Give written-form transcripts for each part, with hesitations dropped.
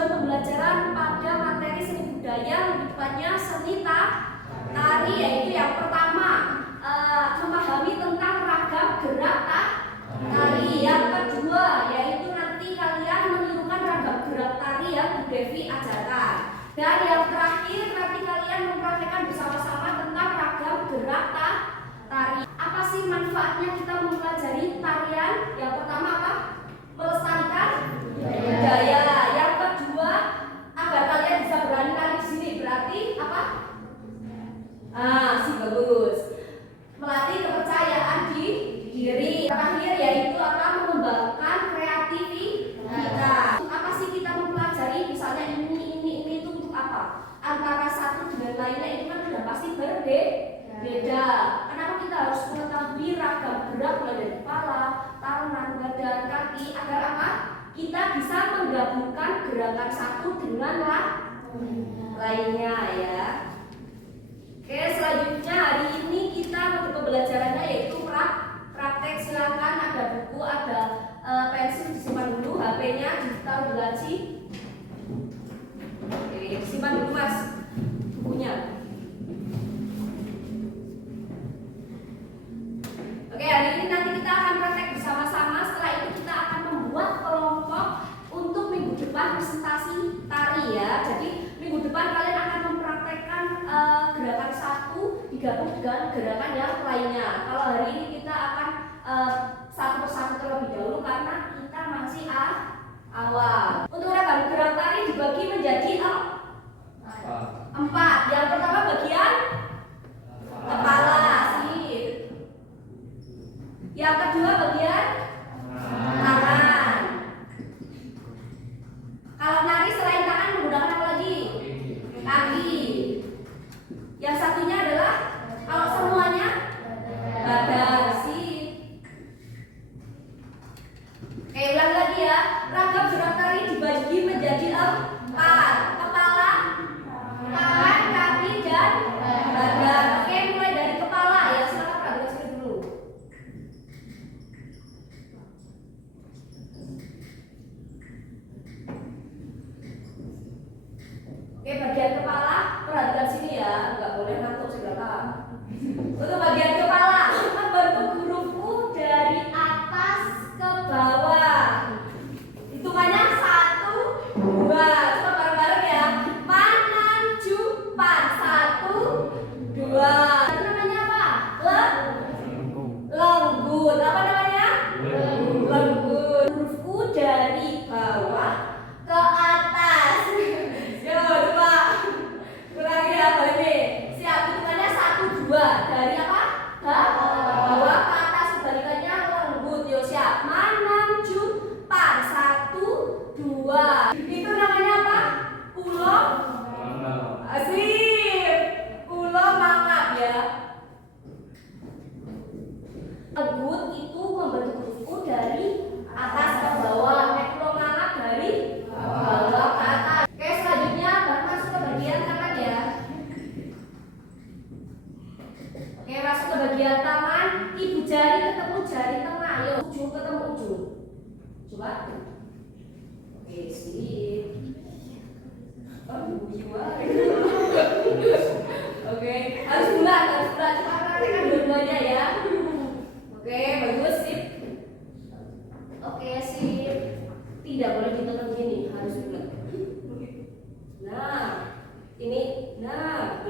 tujuan pembelajaran pada materi seni budaya, lebih tepatnya seni tari, yaitu yang pertama memahami tentang ragam gerak tari. Yang kedua yaitu nanti kalian menirukan ragam gerak tari yang Bu Devi ajarkan. Dan yang terakhir nanti kalian mempraktekkan bersama-sama tentang ragam gerak tari. Apa sih manfaatnya kita mempelajari tarian? Yang pertama apa? Melestarikan budaya. Yang kedua, agar kalian bisa berani nari di sini. Berarti apa? Sih bagus. Melatih kepercayaan diri. Terakhir yaitu akan mengembangkan kreativitas. Apa sih kita mempelajari? Misalnya ini itu untuk apa? Antara satu dengan lainnya itu kan sudah pasti berbeda. Kenapa kita harus mengetahui ragam gerak mulai dari kepala, tangan, badan, kaki agar apa? Kita bisa menggabungkan gerakan satu dengan lainnya ya. Oke, selanjutnya hari ini kita untuk pembelajarannya yaitu praktek. Silakan ada buku, ada pensil disimpan dulu, HP-nya ditaruh di laci. Oke, simpan dulu Mas bukunya. Oke, hari ini nanti kita akan praktek bersama-sama. Setelah itu kita akan membuat kelompok untuk minggu depan presentasi tari ya. Jadi minggu depan kalian akan mempraktekkan gerakan satu digabung dengan gerakan yang lainnya. Kalau hari ini kita akan satu persatu terlebih dahulu karena kita masih awal. Untuk ragam gerak tari dibagi menjadi 4. Yang pertama bagian kepala. Yang kedua bagian tangan. Kalau nari selain tangan menggunakan apa lagi? Kaki. Yang satunya adalah kalau semuanya badan. Oke, ulang lagi ya. Ragam gerak tari dibagi menjadi 4. Kepala, tangan, kaki, dan badan. Oke, mulai dari kepala ya. Silakan perhatikan sini dulu. Oke, bagian kepala perhatikan sini ya, nggak boleh ngantuk sebelah. Untuk bagian kepala, membentuk huruf U dari atas ke bawah. Hitungannya 1, 2. Coba bareng-bareng ya. Mananjupan 1, 2. Itu namanya apa? Lenggut. Apa namanya? Lenggut. Huruf U dari bawah ke atas. Coba ulangi ya, ini. Siap, hitungannya 1, 2. Dari apa? Bawah ke atas, kebalikannya lembut. Yo siap. Mananjupan 1, 2. Itu namanya apa? Ulo. Asik. Ulo mangap ya. Lembut itu membentuk huruf U dari atas ke bawah. Ulo mangap dari bawah ke atas. Oke, selanjutnya baru masuk ke bagian tangan ya. Oke, masuk ke bagian tangan. Ibu jari ketemu jari tengah. Ayo, ujung ketemu ujung. Coba. Oke, sip. Oke, harus bulat. Coba praktekkan dua-duanya ya. Oke, bagus, sip. Oke, sip. Tidak boleh ditekan begini, harus bulat. Nah, ini, nah.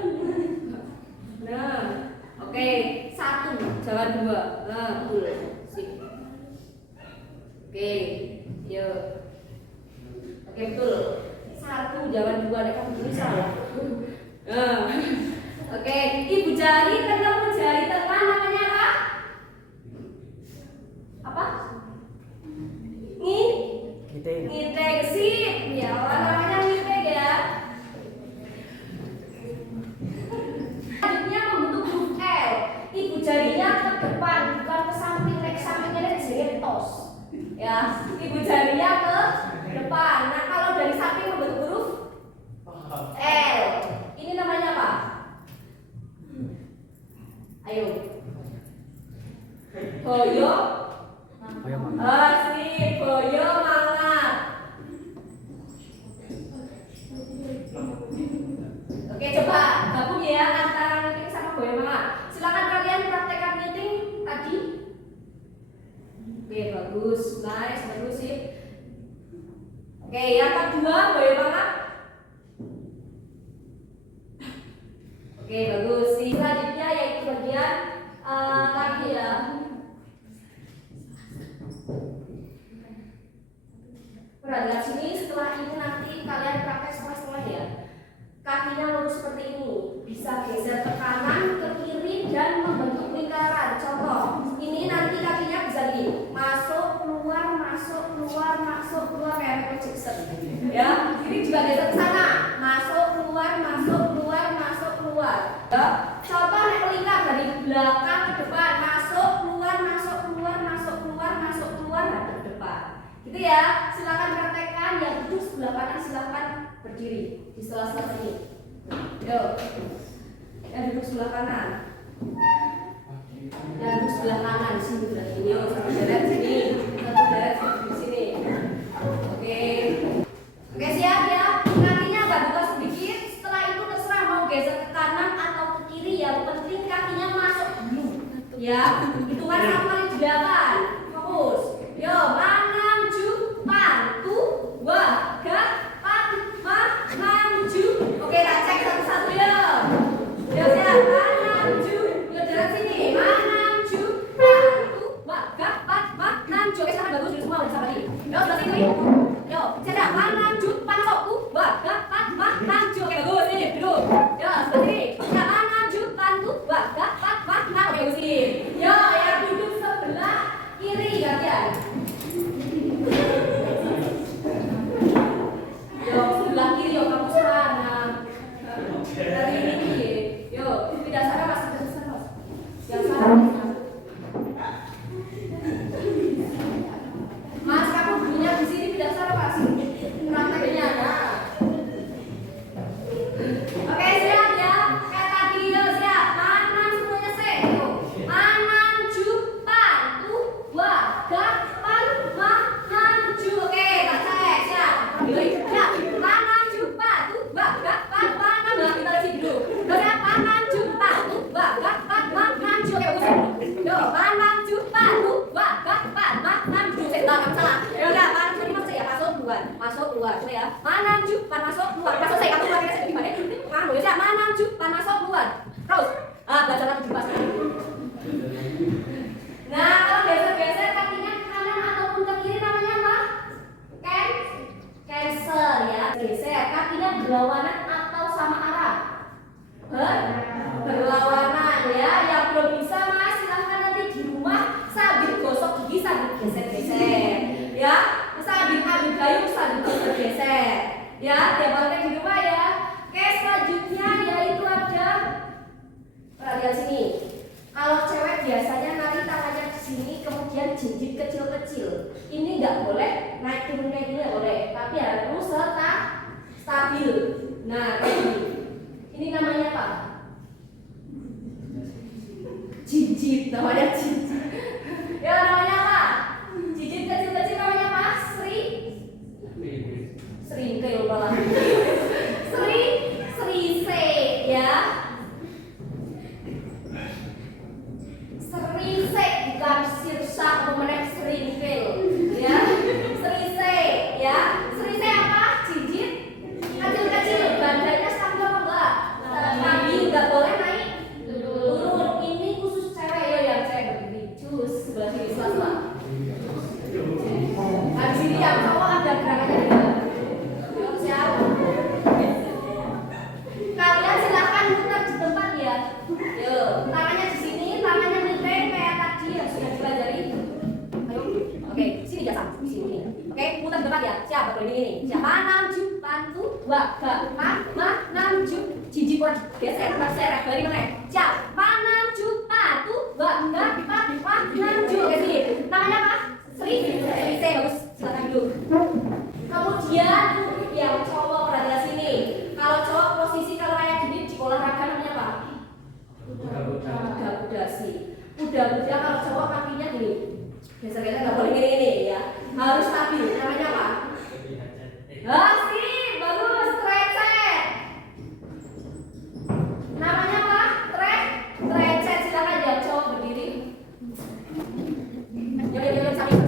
Oke, 1, jangan 2. Nah, betul. Sip. Oke, yuk. Oke, betul. 1, jangan 2. Nek kamu begini salah. Nah. Oke, ibu jari ketemu jari tengah namanya apa? Apa? Ngiteng. Sip. Ya, namanya ngiteng ya. Selanjutnya membentuk huruf L. Ibu jarinya ke depan, bukan ke samping. Sampingnya jadi tos. Ya, ibu jarinya ke depan. Nah, kalau dari samping membentuk huruf L. Ini namanya apa? Ayo. Boyo. Asik, boyo mangap. bagus, nice, bagus sih. Oke, yang kedua bagaimana? Oke, bagus sih. Selanjutnya yaitu bagian kaki ya. Perhatikan sini, setelah ini nanti kalian praktek setengah-setengah ya. Kakinya lurus seperti ini, bisa geser ke kanan, ke kiri, dan membentuk lingkaran. Contoh, ini nanti kakinya bisa di masuk, keluar, masuk, keluar, masuk, keluar kayak Michael Jackson. Ya, ini juga geser ke sana, masuk, keluar, masuk, keluar, masuk, keluar. Ya, contoh naik melingkar dari belakang ke depan, masuk, keluar, masuk, keluar, masuk, keluar, masuk, keluar, hadap ke depan. Gitu ya, silakan praktekkan. Yang duduk sebelah kanan silakan berdiri di sela-sela sini. Yuk, yang duduk sebelah kanan. Yang duduk sebelah kanan sini berarti. Yuk, satu deret sini, satu deret di sini. Oke, oke siap ya. Kakinya agak buka sedikit. Setelah itu terserah mau geser ke kanan atau ke kiri. Yang penting kakinya masuk dulu. Ya, hitungan 1 kali 8. Fokus. Yuk, maju, pantu, wagah. Maju. Oke, kita cek satu-satu ya. Ya siap, maju. Yuk jalan sini. Maju, pantu, wagah, maju. Oke, sekarang bagus dulu semua udah sampai. Yuk, sebelah sini. Yuk, siap, maju, pantu, wagah, maju. Oke, bagus nih, duduk. Yuk, sebelah sini. Siap, maju, pantu, wagah, maju. Oke, bagus nih. Yuk, yang duduk sebelah kiri gantian. Yuk, sebelah kiri yuk kamu sana. Dari ini, yuk, tidak sana mas, tidak sana mas. Yang sana mas, kamu bunyinya di sini tidak sana mas. Prakteknya ada. Oke siap ya, kayak tadi yuk siap. Manan semuanya sih. Manan jupan tu wagah pan maju. Oke, tak cek siap. Siap. Manan jupan tu wagah pan maju. Kita lihat dulu. Siap. Manan jupan tu wagah pan maju. Oke, bagus. Yuk, manan jupan tu wagah pan maju. Saya tak salah. Ya udah, manan ini masuk ya, masuk keluar. Masuk keluar. Coba ya. Manan jupan masuk keluar. Masuk saya keluar saya gimana? Kamu ya, manan jupan masuk keluar. Terus. Belajar lagi di pasar. Nah, kalau geser-geser kakinya ke kanan ataupun ke kiri namanya apa? Cancel ya. Geser kakinya berlawanan atau sama arah? Berlawanan ya. Yang belum bisa mas silahkan nanti di rumah sambil gosok gigi sambil geser-geser. Ya, sambil ambil gayung sambil geser-geser. Ya, diamalkan di rumah ya. Oke, selanjutnya yaitu ada perhatian sini. Kalau cewek biasanya nari tangannya di sini, kemudian jinjit kecil-kecil. Ini nggak boleh naik turun kayak gini, nggak boleh. Tapi harus stabil. Nah, kayak gini. Ini namanya apa? Jinjit, namanya jinjit. Ya namanya apa? Jinjit kecil-kecil namanya apa? Seringkel malah. Serise ya. Serise bukan sirsa atau menek seringkel ya. Serise ya. Serise apa? Jinjit kecil-kecil. Badannya stabil apa enggak? Stabil, enggak boleh naik turun. Ini khusus cewek ya, yang cewek begini. Cus sebelah sini sela-sela. Nah, di sini yang cowok ada gerakannya juga. Siap. Kalian silahkan muter di tempat ya. Yuk, tangannya di sini, tangannya miring kayak tadi yang sudah dipelajari. Ayo, oke, sini jasa, sini. Oke, muter di tempat ya. Siap, betul ini. Siap, maju, pantu, wagah, maju, jijik buat geser, balik mana? Siap, maju, pantu, wagah, maju. Oke, sini. Namanya apa? Sri, bagus. Silakan dulu. Kemudian yang cowok perhatian sini. Kalau cowok posisi kalau kayak gini di olahraga namanya apa? Kuda-kuda sih. Kuda-kuda kalau cowok kakinya gini. Geser-geser nggak boleh gini ya. Harus stabil. Namanya apa? Sih, bagus. Stretchet. Namanya apa? Stretchet. Silakan ya cowok berdiri. Yuk, sambil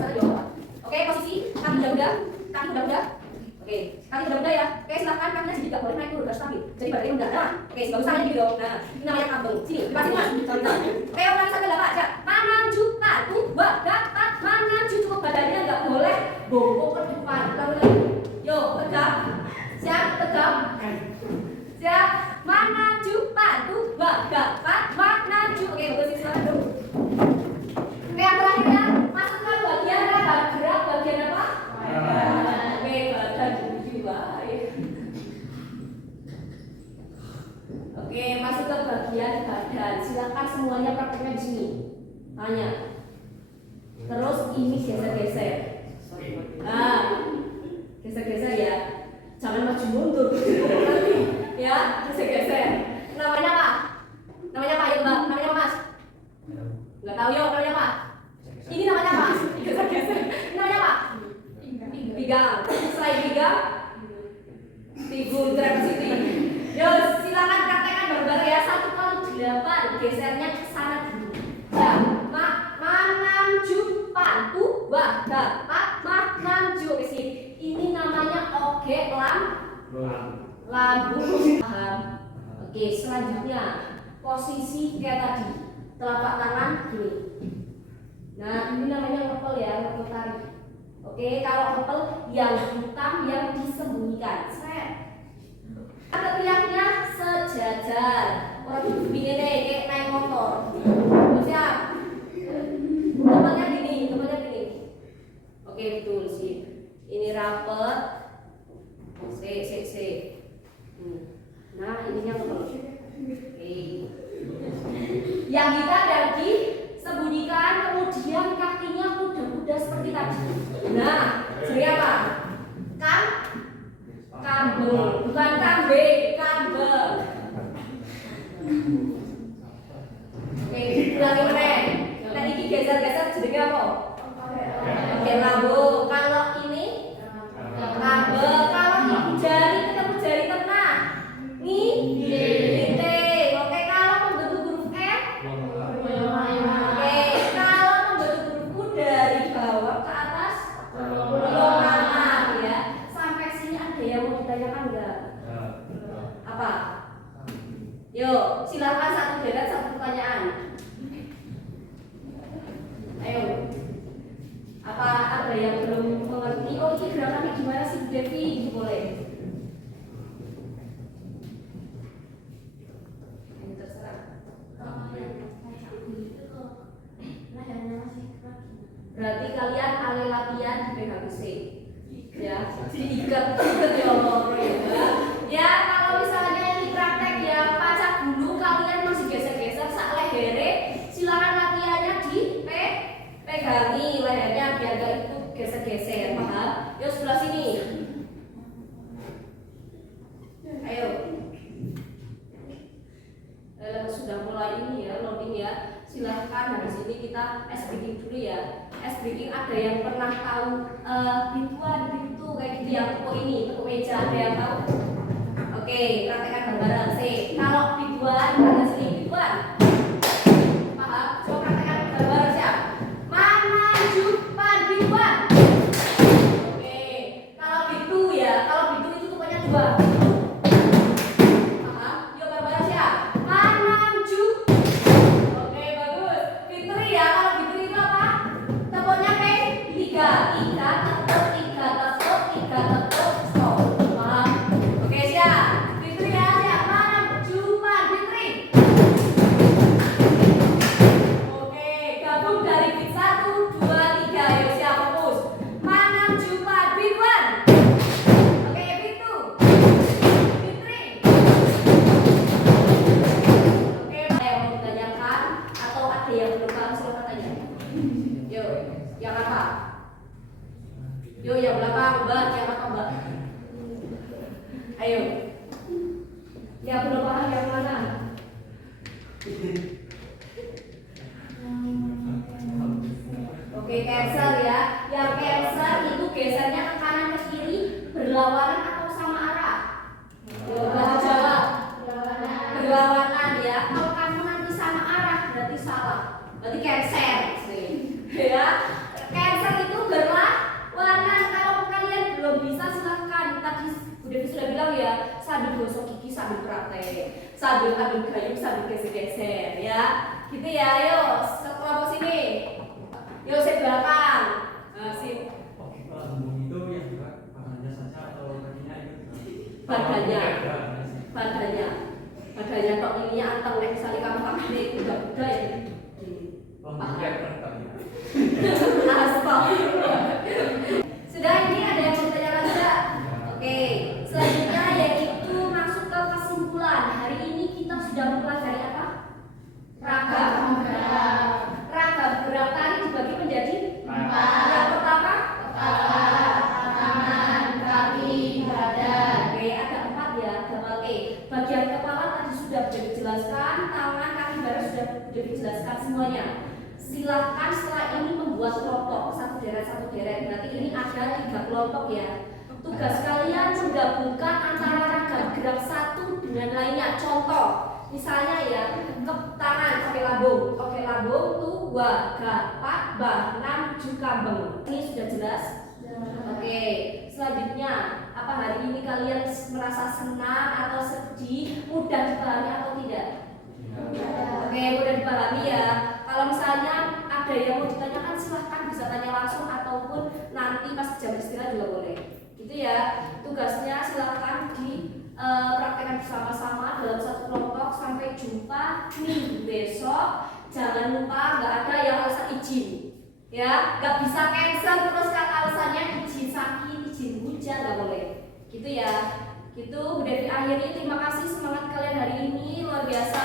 Oke, bagus tangannya gitu dong. Nah, ini namanya kambing. Sini, lepasin mas. Contoh. Oke, ulang sampai 8 aja. Manaju patu dapat manaju, cukup badannya nggak boleh bongkok ke depan. Yo, tegap. Siap, tegap. Siap. Manaju patu dapat manaju. Oke, bagus silakan dulu. Oke, yang terakhir ya. Masuk ke bagian gerak bagian apa? Oke, badan juga. Oke, masuk ke bagian badan. Silakan semuanya prakteknya di sini. Tanya. Terus ini geser-geser. Nah, geser-geser ya. Jangan maju mundur. Ya, geser-geser. Namanya apa? Namanya apa ya, Mbak? Namanya apa, Mas? Enggak tahu yuk, namanya apa? Ini namanya apa? Geser-geser. Namanya apa? Pinggang. Selain pinggang, tigun gerak ke sini. Yo, silakan praktekkan bareng-bareng ya. 1 kali 8 gesernya ke sana dulu. Ya, manamju pantu dapat manamju ke sini. Ini namanya oge lambung. Paham? Oke, selanjutnya posisi kayak tadi. Telapak tangan gini. Nah, ini namanya ngepel ya, ngepel tarik. Oke, kalau ngepel yang hitam yang disembunyikan. Ada teriaknya sejajar. Orang duduk begini kayak naik motor. Siap. Tempatnya gini. Oke, betul sih. Ini rapet. C. Nah, ininya ngepel. Oke. Yang kita dan disembunyikan, kemudian kakinya kuda-kuda seperti tadi. Nah, jadi apa? Kambing, bukan kambing, kambing. Oke, ulangi meneh. Nah, ini geser-geser jenenge apa? Oke, lambung. Kalau ini kambing. Kalau ini jari ketemu jari tengah. Ngite. Oke, kalau membentuk huruf F. Oke, kalau membentuk huruf U dari bawah ke atas. Ya. Sampai sini ada yang mau ditanyakan enggak? Apa? Yuk, silakan satu debat satu pertanyaan. Ayo. Apa ada yang belum mengerti? Oh, ini gerakannya gimana sih, Bu Devi? Boleh. Ini terserah. Berarti kalian kali latihan di PHBC. Ya, diikat ya Allah. Ya, kalau misalnya ini praktek ya pacak dulu, kalian masih geser-geser sak lehere, silakan latihannya pegangi lehernya biar gak ikut geser-geser, paham? Yuk sebelah sini. Ayo. Sudah mulai ini ya, loading ya. Silahkan habis ini kita ice breaking dulu ya. Ice breaking ada yang pernah tahu pintu kayak gitu ya, tepuk meja, ada yang tahu? Oke, praktekkan bareng-bareng. Kalau pintuan ada sini pintuan. Paham? Coba praktekkan bareng-bareng siap. Manaju pintuan. Oke, kalau pintu ya, kalau pintu itu pokoknya 2. Yo, yang belakang, Mbak, yang apa, Mbak? Ayo. Yang belum paham yang mana? Oke, cancel ya. Yang cancel itu gesernya ke kanan ke kiri, berlawanan atau sama arah? Yo, bahasa Jawa. Berlawanan ya. Kalau kamu nanti sama arah berarti salah. Berarti cancel. Ya. Cancel itu berlawanan. Kalau kalian belum bisa silahkan tadi Bu Devi sudah bilang ya, sambil gosok gigi sambil praktek, sambil ambil gayung sambil geser-geser ya. Gitu ya, ayo ke kelompok sini. Yuk saya belakang. Sip. Itu yang juga badannya saja atau kakinya itu? Badannya kok ininya anteng nek sekali kamu pakai kuda-kuda ya. Sudah, ini ada yang mau tanya lagi enggak? Oke, selanjutnya yaitu masuk ke kesimpulan. Hari ini kita sudah mempelajari apa? Ragam gerak tari dibagi menjadi 4. Yang pertama, kepala, tangan, kaki, badan. Oke, ada 4 ya, oke. Bagian kepala tadi sudah dijelaskan, tangan, kaki, badan sudah dijelaskan semuanya. Silahkan setelah ini membuat kelompok satu deret. Berarti ini ada 3 kelompok ya. Tugas kalian menggabungkan antara ragam gerak satu dengan lainnya. Contoh, misalnya ya, ke tangan oke lambung, 2, 4, 6, 7 kambing. Ini sudah jelas? Oke, selanjutnya apa hari ini kalian merasa senang atau sedih, mudah dipahami atau tidak? Oke, mudah dipahami ya. Kalau misalnya ada yang mau ditanyakan silahkan bisa tanya langsung ataupun nanti pas jam istirahat juga boleh. Gitu ya. Tugasnya silahkan dipraktekkan bersama-sama dalam satu kelompok. Sampai jumpa minggu besok. Jangan lupa nggak ada yang alasan izin. Ya, nggak bisa cancel terus kata alasannya izin sakit, izin hujan nggak boleh. Gitu ya. Gitu Bu Devi akhiri. Terima kasih semangat kalian hari ini luar biasa.